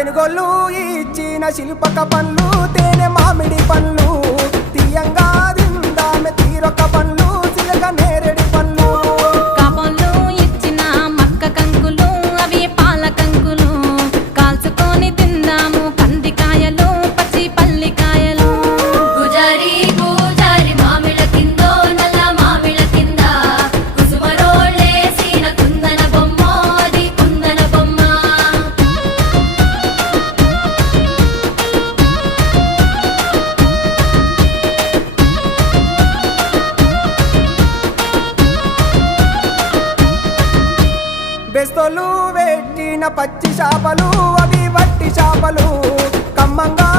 తెనుగోళ్ళు ఇచ్చిన శిల్పక పండ్లు తేనె మామిడి పండ్లు తీయంగా దిందామె తీరొక్క పండ్లు చిలక నేరేడి పండ్లు కాపంలో ఇచ్చిన మక్క కంకులు అవి పాల కంకులు కాల్చుకొని తిందాము కందికాయలు పచ్చి పల్లికాయలు గుజారి గుజారి మామిళ్ళ కిందో నల్ల మామిళ్ళ కింద కుసుమరోళ్ళేసిన కుందన బొమ్మ అది కుందన బొమ్మ బెస్తోలు పెట్టిన పచ్చి చేపలు అవి వట్టి చేపలు కమ్మంగా